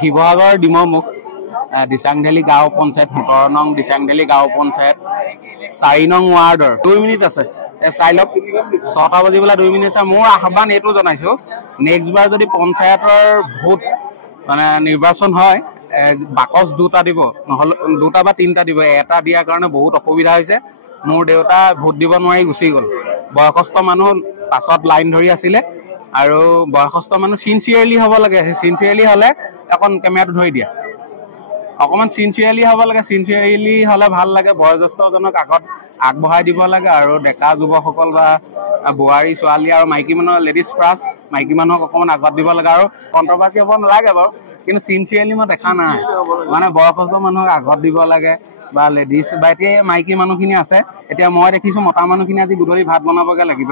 শিৱসাগৰ ডিমমুখ দিচাংঢেলি গাঁও পঞ্চায়ত ১৭ নং দিচাংঢেলি গাঁও পঞ্চায়ত ৪ নং ৱাৰ্ডৰ 2 মিনিট আছে চাই লওক ৬টা বাজিবলৈ 2 মিনিট আছে মোৰ আহ্বান এইটো জনাইছো নেক্সট বাৰ যদি পঞ্চায়তৰ ভোট মানে নিৰ্বাচন হয় বাকচ 2টা দিব নহলে 2টা বা 3টা দিব এটা দিয়াৰ কাৰণে বহুত অসুবিধা হৈছে মোৰ দেউতা ভোট দিব নোৱাৰি গুচি গ'ল বয়সস্থ মানুহ পাছত লাইন ধৰি আছিলে আৰু বয়সস্থ মানুহ সিনচিয়াৰলি হ'ব লাগে সিনচিয়াৰলি হলে এখন কেমেৰাটো ধৰি দিয়া অকমান সিনচিয়াৰলি হ'ব লাগে সিনচিয়াৰলি হলে ভাল লাগে বয়োজ্যেষ্ঠজনক আগত আগবঢ়াই দিব লাগে আৰু ডেকা যুৱকসকল বা বুৱাৰী ছোৱালী আৰু মাইকী মানুহ লেডিজ ফাৰ্ষ্ট মাইকী মানুহক অকমান আগত দিব লাগে আৰু কন্ট্ৰভাৰ্সি হ'ব নালাগে বাৰু কিন্তু সিনচিয়াৰলি মই দেখা নাই মানে বয়সস্থ মানুহক আগত দিব লাগে বা লেডিজ বা এতিয়া মাইকী মানুহখিনি আছে এতিয়া মই দেখিছো মতা মানুহখিনি আজি গধূলি ভাত বনাবগে লাগিব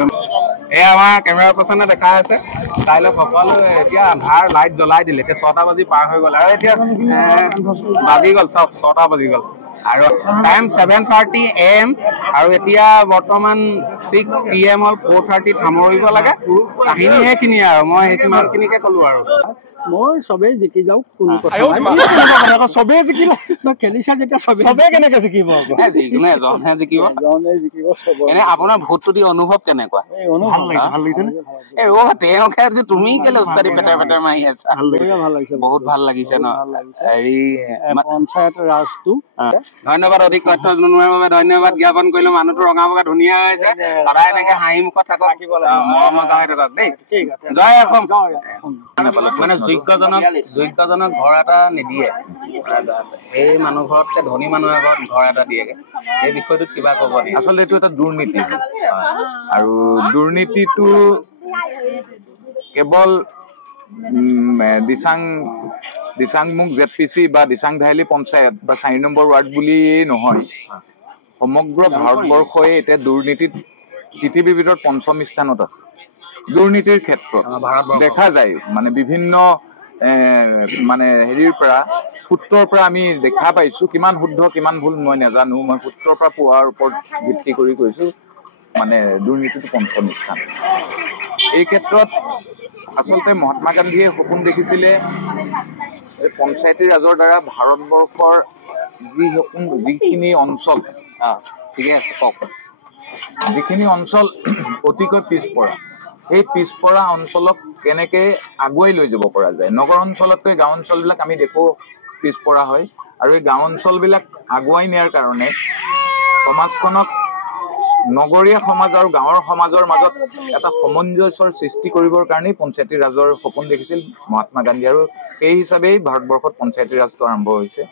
এই আমাৰ কেমেৰা পাৰ্চনে দেখা আছে কাইলৈ সকলো এতিয়া আন্ধাৰ লাইট জ্বলাই দিলে এতিয়া 6টা বাজি পাৰ হৈ গ'ল আৰু এতিয়া বাজি গ'ল 6টা বাজি গ'ল আৰু টাইম 7:30 AM আৰু এতিয়া বৰ্তমান 6 PM হ'ল 4:30 সামৰিব লাগে কাহিনী সেইখিনি আৰু মই সেইখিনিকে ক'লো আৰু মই সবেই জিকি যাওক কোনো কথা সবেই জিকিলে খেলিছা যেতিয়া সবে কেনেকে জিকিব যিকোনো এজনহে জিকিব এনে আপোনাৰ ভোটটো দি অনুভৱ কেনেকুৱা ভাল লাগিছে এই ৰ'বা তেওঁকে যে তুমি কেলে উস্তাদি পেটাৰ পেটাৰ মাৰি আছা ভাল লাগিছে বহুত ভাল লাগিছে ন হেৰি পঞ্চায়ত ৰাজটো ধন্যবাদ অধিক তথ্য জনোৱাৰ বাবে ধন্যবাদ জ্ঞাপন কৰিলো মানুহটো ৰঙা বগা ধুনীয়া হৈছে সদায় এনেকে হাঁহি মুখত থাকক মৰমত হৈ থাকক দেই জয় অসম মানে যোগ্যজনক ঘৰ এটা নিদিয়ে এই মানুহ ঘৰতকে ধনী মানুহৰ ঘৰত ঘৰ এটা দিয়েগে এই বিষয়টোত কিবা ক'ব নেকি আচলতে এইটো এটা দুৰ্নীতি আৰু দুৰ্নীতিটো কেৱল দিচাংমুখ ZPC বা দিচাংঢাইলি পঞ্চায়ত বা 4 নম্বৰ ৱাৰ্ড বুলিয়েই নহয় সমগ্ৰ ভাৰতবৰ্ষই এতিয়া দুৰ্নীতিত পৃথিৱীৰ ভিতৰত 5ম স্থানত আছে দুৰ্নীতিৰ ক্ষেত্ৰত দেখা যায় মানে বিভিন্ন মানে হেৰিৰ পৰা সূত্ৰৰ পৰা আমি দেখা পাইছো কিমান শুদ্ধ কিমান ভুল মই নাজানো মই সূত্ৰৰ পৰা পোৱাৰ ওপৰত ভিত্তি কৰি কৈছো মানে দুৰ্নীতিটো 5ম স্থান এই ক্ষেত্ৰত আচলতে মহাত্মা গান্ধীয়ে সপোন দেখিছিলে পঞ্চায়তী ৰাজৰ দ্বাৰা ভাৰতবৰ্ষৰ যিখিনি অঞ্চল ঠিকে আছে কওক যিখিনি অঞ্চল অতিকৈ পিছপৰা এই পিছপৰা অঞ্চলক কেনেকে আগুৱাই লৈ যাব পৰা যায় নগৰ অঞ্চলতকৈ গাঁও অঞ্চলবিলাক আমি দেখো পিছপৰা হয় আৰু এই গাঁও অঞ্চলবিলাক আগুৱাই নিয়াৰ কাৰণে সমাজখনক নগৰীয়া সমাজ আৰু গাঁৱৰ সমাজৰ মাজত এটা সামঞ্জস্যৰ সৃষ্টি কৰিবৰ কাৰণে পঞ্চায়তী ৰাজৰ সপোন দেখিছিল মহাত্মা গান্ধী আৰু সেই হিচাপেই ভাৰতবৰ্ষত পঞ্চায়তী ৰাজটো আৰম্ভ হৈছে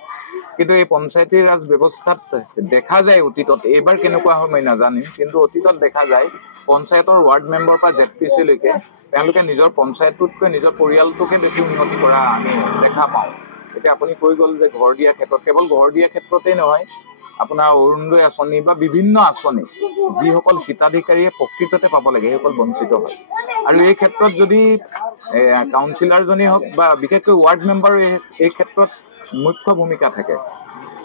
কিন্তু এই পঞ্চায়তী ৰাজ ব্যৱস্থাত দেখা যায় অতীতত এইবাৰ কেনেকুৱা হয় মই নাজানিম কিন্তু অতীতত দেখা যায় পঞ্চায়তৰ ৱাৰ্ড মেম্বাৰৰ পৰা ZPC লৈকে তেওঁলোকে নিজৰ পঞ্চায়তটোতকৈ নিজৰ পৰিয়ালটোকে বেছি উন্নতি কৰা আমি দেখা পাওঁ এতিয়া আপুনি কৈ গ'ল যে ঘৰ দিয়াৰ ক্ষেত্ৰত কেৱল ঘৰ দিয়াৰ ক্ষেত্ৰতেই নহয় আপোনাৰ অৰুণোদয় আঁচনি বা বিভিন্ন আঁচনি যিসকল হিতাধিকাৰীয়ে প্ৰকৃততে পাব লাগে সেইসকল বঞ্চিত হয় আৰু এই ক্ষেত্ৰত যদি কাউন্সিলাৰজনেই হওক বা বিশেষকৈ ৱাৰ্ড মেম্বাৰ এই ক্ষেত্ৰত মুখ্য ভূমিকা থাকে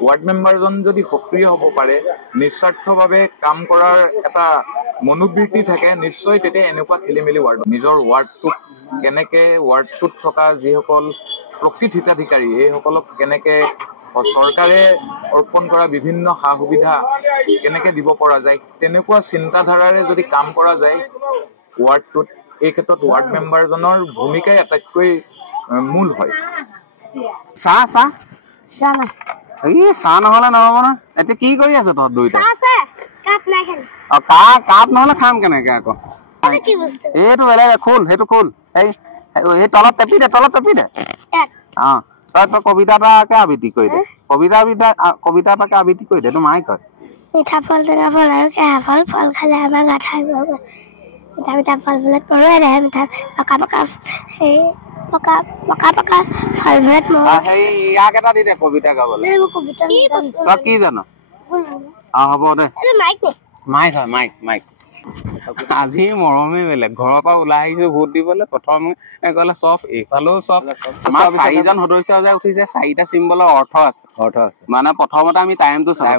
ৱাৰ্ড মেম্বাৰজন যদি সক্ৰিয় হ'ব পাৰে নিস্বাৰ্থভাৱে কাম কৰাৰ এটা মনোবৃত্তি থাকে নিশ্চয় তেতিয়া এনেকুৱা খেলিমেলি নিজৰ ৱাৰ্ডটোক কেনেকে ৱাৰ্ডটোত থকা যিসকল প্ৰকৃত হিতাধিকাৰী এইসকলক কেনেকে চৰকাৰে অৰ্পণ কৰা বিভিন্ন সা সুবিধা কেনেকে দিব পৰা যায় তেনেকুৱা চিন্তাধাৰাৰে যদি কাম কৰা যায় ৱাৰ্ডটোত এই ক্ষেত্ৰত ৱাৰ্ড মেম্বাৰজনৰ ভূমিকাই আটাইতকৈ মূল হয় চাহ নহলে নহব ন এতিয়া কি কৰি আছে তহঁত দুইটা কাপ নহলে খাম কেনেকে আকৌ এইটো বেলেগ খোল সেইটো খোল এই তলত টেপি দে তই কবিতা এটাকে আবৃত্তি কৰি দে কবিতা এটাকে আবৃত্তি কৰি দে তোৰ মায়ে কয় মিঠা ফল টেঙা ফল আৰু কেঁহা ফল ফল খালে আমাৰ গা ঠাই মিঠা মিঠা ফল বোলত পৰুৱাই দেহে মিঠা পকা পকা ফল বোলত ইয়াক এটা দি দে কবিতা গাবলৈ তই কি জানো হ'ব দে মাইক হয় মাইক আজি মৰমে বেলেগ ঘৰৰ পৰা ওলাই আহিছো ভোট দিবলৈ প্ৰথম ক'লে চব এইফালেও চব আমাৰ 4জন সদস্য যে উঠিছে 4টা চিম্বলৰ অৰ্থ আছে মানে প্ৰথমতে আমি টাইমটো চাওঁ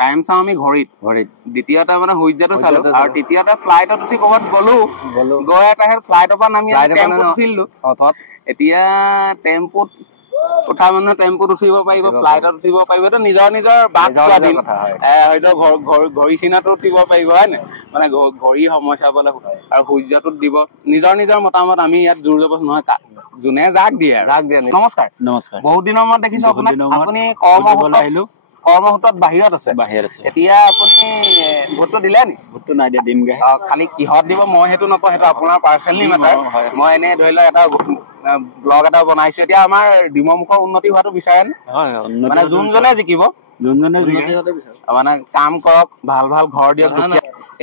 টাইম চাওঁ আমি ঘড়ীত দ্বিতীয়তে মানে সূৰ্যটো চালো আৰু তৃতীয়তে ফ্লাইটত উঠি ক'ৰবাত গ'লো গৈ এটা ফ্লাইটৰ পৰা নামি টেম্পুত উঠিলো এতিয়া টেম্পুত উঠা মানুহে টেম্পুত উঠিব পাৰিব, ফ্লাইটত উঠিব পাৰিব, এইটো নিজৰ নিজৰ বাট কথা। হয়তো ঘড়ী চিনাটো উঠিব পাৰিব, হয় নাই? মানে ঘড়ী সময় চাবলৈ আৰু সূৰ্যটোত দিব নিজৰ নিজৰ মতামত। আমি ইয়াত জোৰ জবৰদস্তি নহয়, যোনে যাক দিয়ে। নমস্কাৰ। বহুত দিনৰ মূৰত দেখিছো আপোনাক। আপুনি কৰ্মসূত্ৰত বাহিৰত আছে। এতিয়া আপুনি ভোটটো দিলে নি? ভোটটো নাই দিয়া, দিমগে। খালি কিহত দিব মই সেইটো নকওঁ, সেইটো আপোনাৰ পাৰ্চনেলি মেটাৰ। মই এনেই ধৰি লওক এটা ব্লগ এটা বনাইছো। এতিয়া আমাৰ ডিমমুখৰ উন্নতি হোৱাটো বিচাৰে নে? মানে যোনজনে জিকিব, মানে কাম কৰক, ভাল ভাল ঘৰ দিয়ক।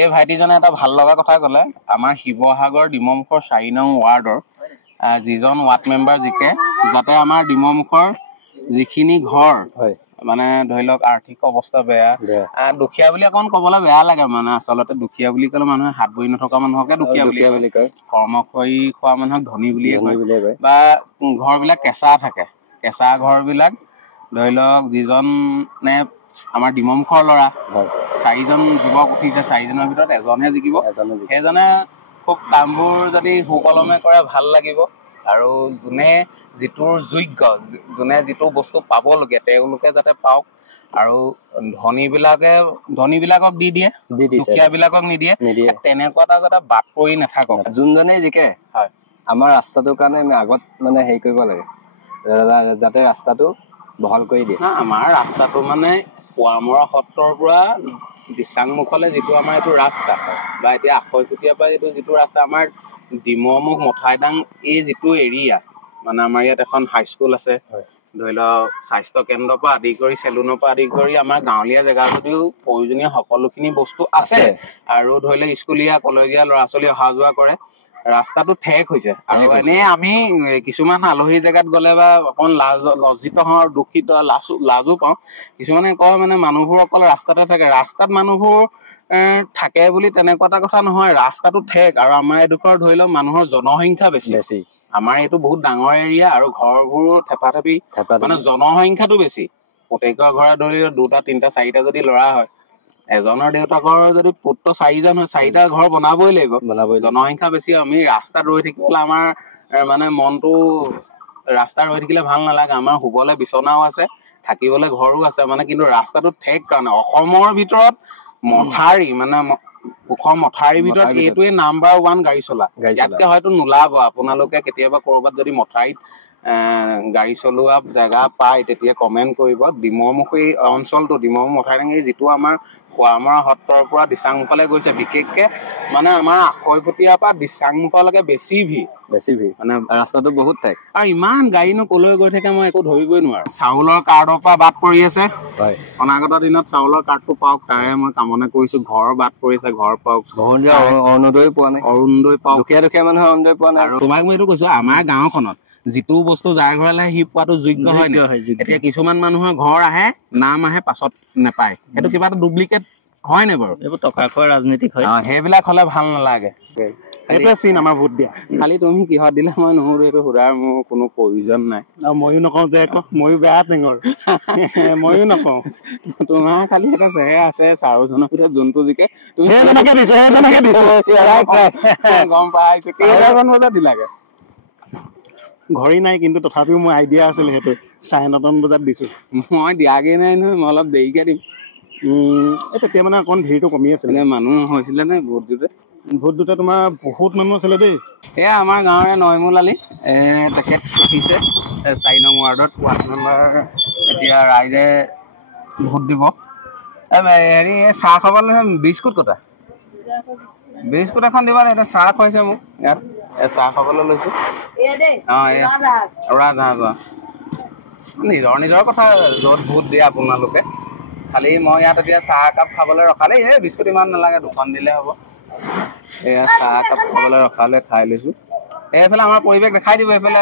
এই ভাইটিজনে এটা ভাল লগা কথা কলে, আমাৰ শিৱসাগৰ ডিমমুখৰ 4 নং ৱাৰ্ডৰ যিজন ৱাৰ্ড মেম্বাৰ জিকে, যাতে আমাৰ ডিমমুখৰ যিখিনি ঘৰ মানে ধৰি লওক আৰ্থিক অৱস্থা বেয়া, দুখীয়া বুলি অকণ কবলৈ বেয়া লাগে। মানে আচলতে দুখীয়া বুলি ক'লে মানুহে হাত ভৰি নথকা মানুহকে দুখীয়া বুলি কয়। কৰ্ম কৰি খোৱা মানুহক ধনী বুলিয়ে কয়। বা ঘৰ বিলাক কেঁচা থাকে, কেঁচা ঘৰ বিলাক ধৰি লওক যিজনে আমাৰ ডিমমুখৰ ল'ৰা 4জন যুৱক উঠিছে, 4জনৰ ভিতৰত এজনহে জিকিব। সেইজনে খুব কামবোৰ যদি সুকলমে কৰে ভাল লাগিব। আৰু যোনে যিটোৰ যোগ্য, যোনে যিটো বস্তু পাবলগীয়া তেওঁলোকে যাতে পাওক। আৰু ধনীবিলাকক দি দিয়ে, দুখীয়া বিলাকক নিদিয়ে। তেনেকুৱা এটা যাতে বাট পৰি নাথাকক। যোনজনে জিকে আমাৰ ৰাস্তাটোৰ কাৰণে আমি আগত মানে হেৰি কৰিব লাগে, যাতে ৰাস্তাটো বহল কৰি দিয়ে। আমাৰ ৰাস্তাটো মানে পোৱামৰা সত্ৰৰ পৰা দিচাংমুখলে যিটো আমাৰ এইটো ৰাস্তা, বা এতিয়া আখৈপুটীয়াৰ পৰা যিটো ৰাস্তা, আমাৰ ডিমমুখ মথাইদাং এই যিটো এৰিয়া, মানে আমাৰ ইয়াত এখন হাইস্কুল আছে, ধৰি লওক স্বাস্থ্য কেন্দ্ৰৰ পৰা আদি কৰি চেলুনৰ পৰা আদি কৰি আমাৰ গাঁৱলীয়া জেগা যদিও প্ৰয়োজনীয় সকলোখিনি বস্তু আছে। আৰু ধৰি লওক স্কুলীয়া কলেজীয়া ল'ৰা ছোৱালী অহা যোৱা কৰে। ৰাস্তাটো ঠেক হৈছে। আৰু এনেই আমি কিছুমান আলহী জেগাত গলে বা অকণ লজ্জিত হওঁ আৰু দুখিত লাজো পাওঁ। কিছুমানে কয় মানে মানুহবোৰ অকল ৰাস্তাতে থাকে। ৰাস্তাত মানুহবোৰ থাকে বুলি তেনেকুৱা এটা কথা নহয়। ৰাস্তাটো ঠেক। আৰু আমাৰ এডোখৰ ধৰি লওক মানুহৰ জনসংখ্যা বেছি। আমাৰ এইটো বহুত ডাঙৰ এৰিয়া আৰু ঘৰবোৰো থেপাথেপি, মানে জনসংখ্যাটো বেছি। প্ৰত্যেকৰ ঘৰে ধৰি 2টা 3টা 4টা যদি ল'ৰা হয়, এজনৰ দেউতাকৰ যদি পুত্ৰ 4জন হয়, 4টা ঘৰ বনাবই লাগিব। জনসংখ্যা বেছি। আমি ৰাস্তাত ৰৈ থাকিবলৈ আমাৰ মানে মনটো, ৰাস্তাত ৰৈ থাকিলে ভাল নালাগে। আমাৰ শুবলৈ বিচনাও আছে, থাকিবলৈ ঘৰো আছে, মানে কিন্তু ৰাস্তাটো ঠেক কাৰণে অসমৰ ভিতৰত মথাউৰি, মানে ওখ মথাউৰিৰ ভিতৰত এইটোৱে নাম্বাৰ 1 গাড়ী চলা। ইয়াতকে হয়তো নোলাব। আপোনালোকে কেতিয়াবা কৰবাত যদি মথাউৰিত গাড়ী চলোৱা জেগা পায় তেতিয়া কমেণ্ট কৰিব। ডিমমুখী অঞ্চলটো, ডিমমুখ মথাউৰি যিটো আমাৰ পোৱামৰা সত্ৰৰ পৰা দিচাংমুখলৈ গৈছে, বিশেষকে মানে আমাৰ আখৈপুটীয়াৰ পৰা দিচাংমুখলৈকে বেছি ভিৰ, মানে ৰাস্তাটো বহুত ঠেক। আৰু ইমান গাড়ীনো কলৈ গৈ থাকে মই একো ধৰিবই নোৱাৰো। চাউলৰ কাৰ্ডৰ পৰা বাদ পৰি আছে। অনাগত দিনত চাউলৰ কাৰ্ডটো পাওক, তাৰে মই কামনা কৰিছো। ঘৰ বাদ পৰিছে, ঘৰ পাওক। অৰুণোদয় পোৱা নাই, অৰুণোদয় পাওক। দুখীয়া মানুহে অৰুণোদয় পোৱা নাই। আৰু তোমাক মই এইটো কৈছো, আমাৰ গাঁওখনত যিটো বস্তু যাৰ ঘৰলে সি পোৱাটো যোগ্য হয় নাই। এতিয়া কিছুমান মানুহৰ ঘৰ আহে, নাম আহে, পাছত নেপায়। সেইটো কিবা এটা ডুপ্লিকেট হয় নাই বাৰু? এইবোৰ টকা খোৱা ৰাজনীতিক হয়। সেইবিলাক হলে ভাল নালাগে। সেইটোৱে চিন আমাৰ ভোট দিয়া। খালি তুমি কিহত দিলে মই নুসুধো, সেইটো সোধাৰ মোৰ কোনো প্ৰয়োজন নাই। আৰু ময়ো নকওঁ যে, ময়ো বেয়া টেঙৰ, ময়ো নকওঁ। তোমাৰ খালি এটা চেহেৰা আছে, 4জনৰ ভিতৰত যোনটো জিকে তুমি গম পাইছো। কেইটামান বজাত দিলাগে? ঘড়ী নাই, কিন্তু তথাপিও মোৰ আইডিয়া আছিল। সেইটো 9:30 বজাত দিছো। মই দিয়াগে নাই নহয়, মই অলপ দেৰিকে দিম। তেতিয়া মানে অকণ ভিৰটো কমি আছিলে। মানুহ হৈছিলে নে ভোট দিওঁতে? ভোট দিওঁতে তোমাৰ বহুত মানুহ আছিলে দেই। এয়া আমাৰ গাঁৱৰে নয়মুল আলি, তেখেত উঠিছে 4 নং ৱাৰ্ডত ৱাৰ্ড মেম্বাৰ। এতিয়া ৰাইজে ভোট দিব। হেৰি চাহ খাবলৈ বিস্কুট কটা, বিস্কুট এখন দিবা। এতিয়া চাহ খুৱাইছে মোক ইয়াত, চাহ খাবলৈ লৈছো। নিজৰ কথা, য'ত ভোট দিয়ে আপোনালোকে। খালি মই ইয়াত এতিয়া চাহ একাপ খাবলৈ ৰখালে। বিস্কুট ইমান নালাগে, 2খন দিলে হ'ব। এয়া চাহ একাপ খাবলৈ ৰখালে, খাই লৈছো। এইফালে আমাৰ পৰিৱেশ দেখাই দিব। এইফালে